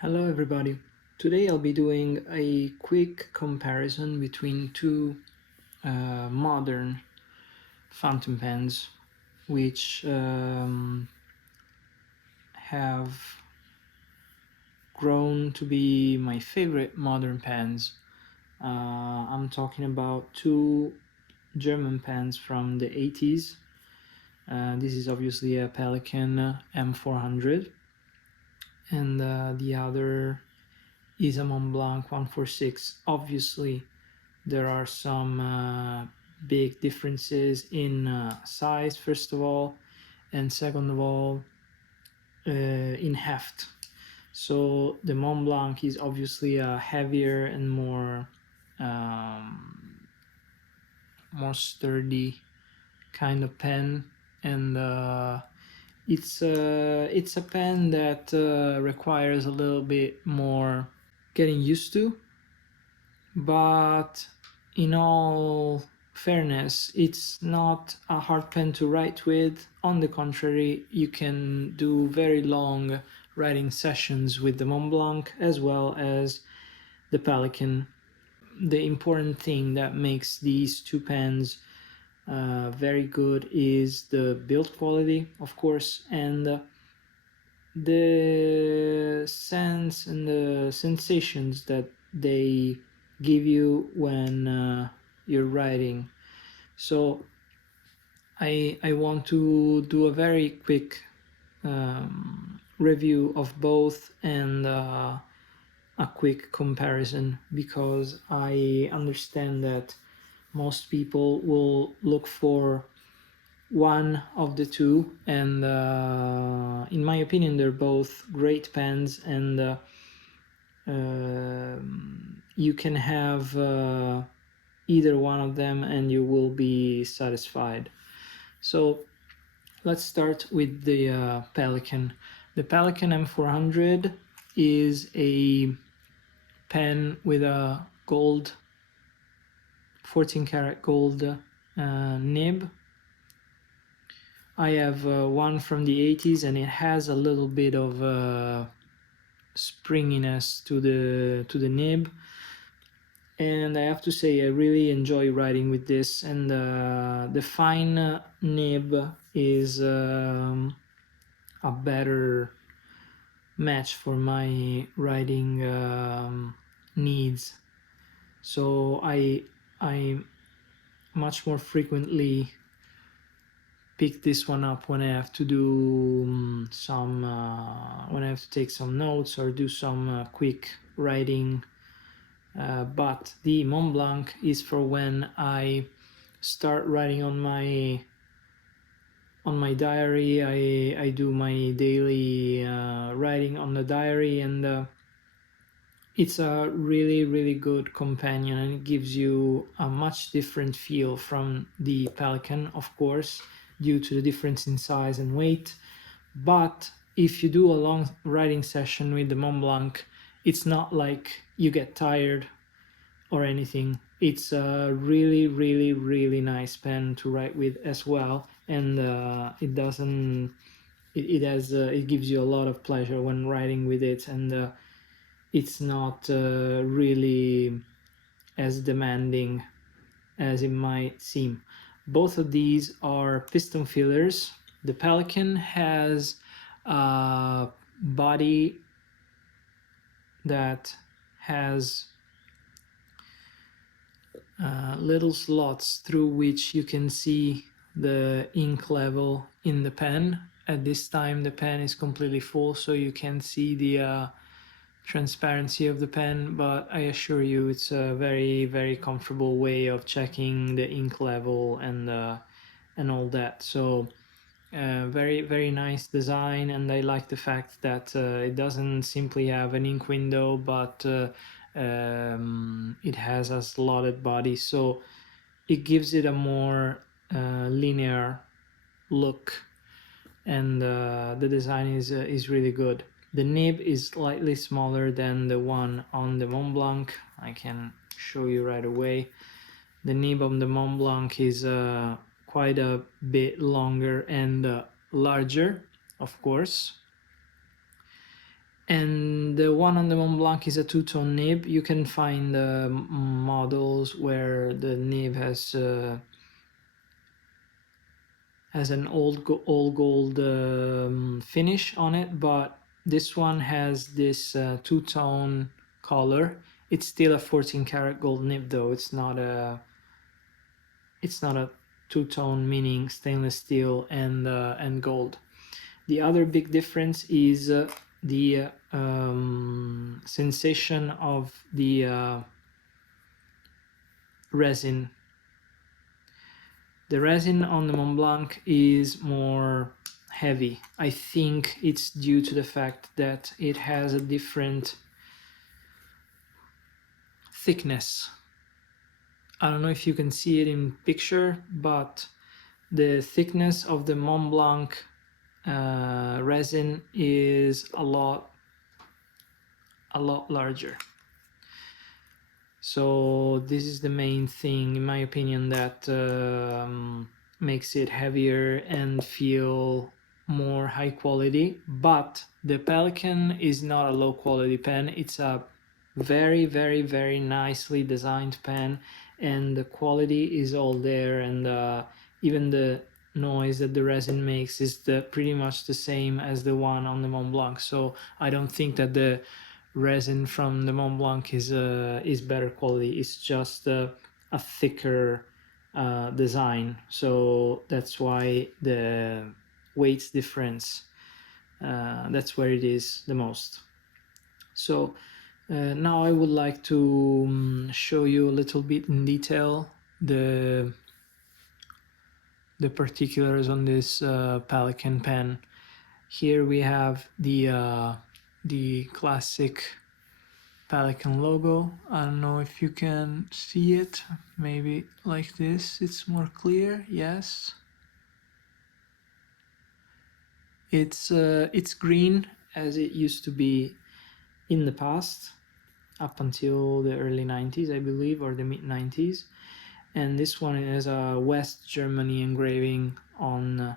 Hello everybody. Today I'll be doing a quick comparison between two modern fountain pens which have grown to be my favorite modern pens. I'm talking about two German pens from the 80s. This is obviously a Pelikan M400 and the other is a Montblanc 146. Obviously there are some big differences in size, first of all, and second of all, in heft. So the Montblanc is obviously a heavier and more sturdy kind of pen, and it's a pen that requires a little bit more getting used to, but in all fairness, it's not a hard pen to write with. On the contrary, you can do very long writing sessions with the Montblanc as well as the Pelikan. The important thing that makes these two pens very good is the build quality, of course, and the sense and the sensations that they give you when you're writing. So I want to do a very quick review of both and a quick comparison, because I understand that most people will look for one of the two, and in my opinion they're both great pens, and you can have either one of them and you will be satisfied. So let's start with the Pelikan. The Pelikan M400 is a pen with a gold 14 karat gold nib. I have one from the 80s and it has a little bit of springiness to the nib, and I have to say I really enjoy writing with this, and the fine nib is a better match for my writing needs. So I much more frequently pick this one up when I have to do when I have to take some notes or do some quick writing. But the Montblanc is for when I start writing on my diary. I do my daily writing on the diary, and it's a really good companion, and it gives you a much different feel from the Pelikan, of course, due to the difference in size and weight. But if you do a long writing session with the Montblanc, it's not like you get tired or anything. It's a really nice pen to write with as well, and it doesn't it gives you a lot of pleasure when writing with it, and it's not really as demanding as it might seem. Both of these are piston fillers. The Pelikan has a body that has little slots through which you can see the ink level in the pen. At this time the pen is completely full, so you can see the transparency of the pen, but I assure you it's a very comfortable way of checking the ink level and all that. So very nice design, and I like the fact that it doesn't simply have an ink window, but it has a slotted body, so it gives it a more linear look, and the design is really good. The nib is slightly smaller than the one on the Montblanc. I can show you right away. The nib on the Montblanc is quite a bit longer and larger, of course. And the one on the Montblanc is a two-tone nib. You can find models where the nib has an all gold finish on it, but this one has this two-tone color. It's still a 14 karat gold nib though. It's not a two-tone, meaning stainless steel and gold. The other big difference is the sensation of the resin. The resin on the Montblanc is more heavy. I think it's due to the fact that it has a different thickness. I don't know if you can see it in picture, but the thickness of the Montblanc resin is a lot larger. So this is the main thing, in my opinion, that makes it heavier and feel more high quality. But the Pelikan is not a low quality pen. It's a very, very, very nicely designed pen, and the quality is all there, and even the noise that the resin makes is pretty much the same as the one on the Montblanc. So I don't think that the resin from the Montblanc is better quality. It's just a thicker design, so that's why the weight difference, that's where it is the most. So now I would like to show you a little bit in detail the particulars on this Pelikan pen. Here we have the classic Pelikan logo. I don't know if you can see it, maybe like this, it's more clear. Yes, it's green as it used to be in the past, up until the early 90s, I believe, or the mid 90s. And this one is a West Germany engraving on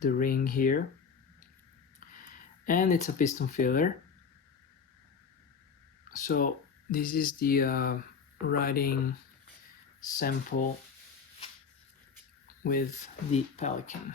the ring here, and it's a piston filler. So this is the writing sample with the Pelikan.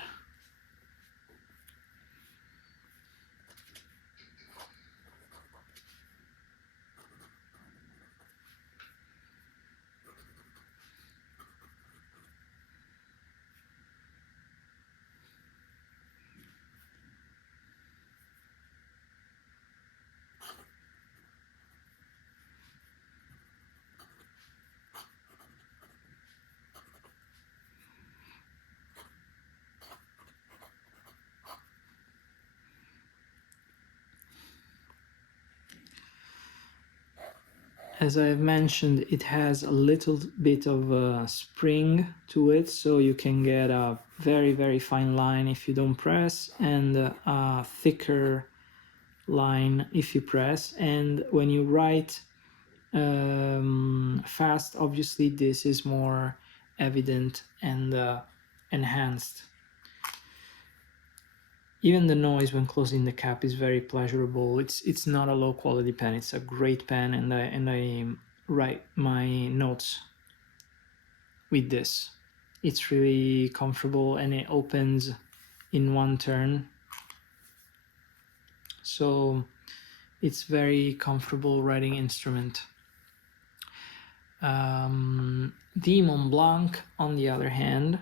As I've mentioned, it has a little bit of a spring to it, so you can get a very, very fine line if you don't press, and a thicker line if you press. And when you write fast, obviously this is more evident and enhanced. Even the noise when closing the cap is very pleasurable. It's not a low quality pen. It's a great pen, and I write my notes with this. It's really comfortable, and it opens in one turn. So it's very comfortable writing instrument. The Montblanc, on the other hand,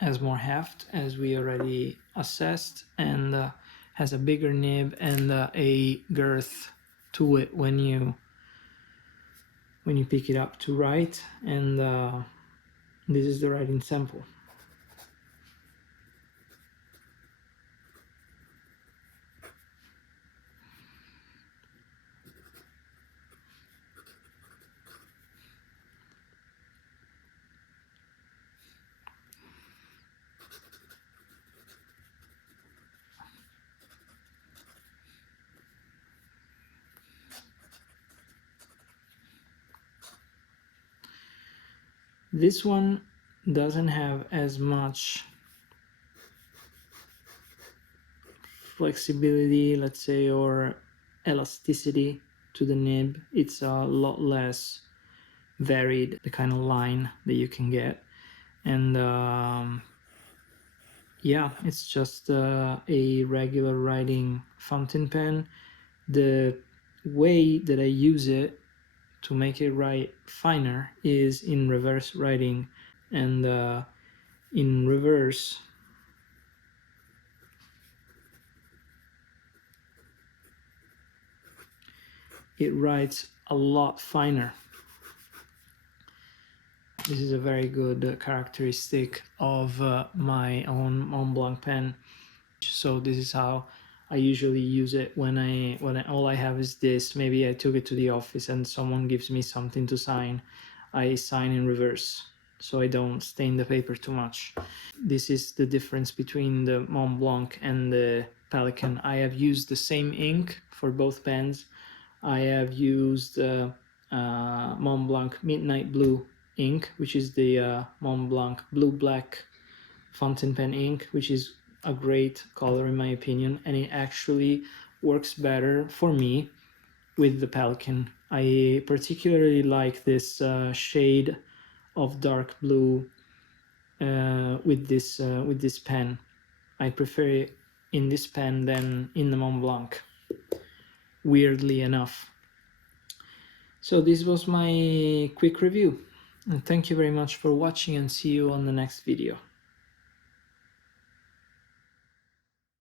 has more heft, as we already assessed, and has a bigger nib and a girth to it when you pick it up to write. And this is the writing sample. This one doesn't have as much flexibility, let's say, or elasticity to the nib. It's a lot less varied, the kind of line that you can get. And yeah, it's just a regular writing fountain pen. The way that I use it to make it write finer is in reverse writing. And in reverse, it writes a lot finer. This is a very good characteristic of my own Montblanc pen. So this is how I usually use it when I all I have is this. Maybe I took it to the office and someone gives me something to sign. I sign in reverse so I don't stain the paper too much. This is the difference between the Montblanc and the Pelikan. I have used the same ink for both pens. I have used Montblanc Midnight Blue ink, which is the Montblanc Blue Black fountain pen ink, which is a great color in my opinion, and it actually works better for me with the Pelikan. I particularly like this shade of dark blue with this pen. I prefer it in this pen than in the Montblanc, weirdly enough. So this was my quick review, and thank you very much for watching, and see you on the next video.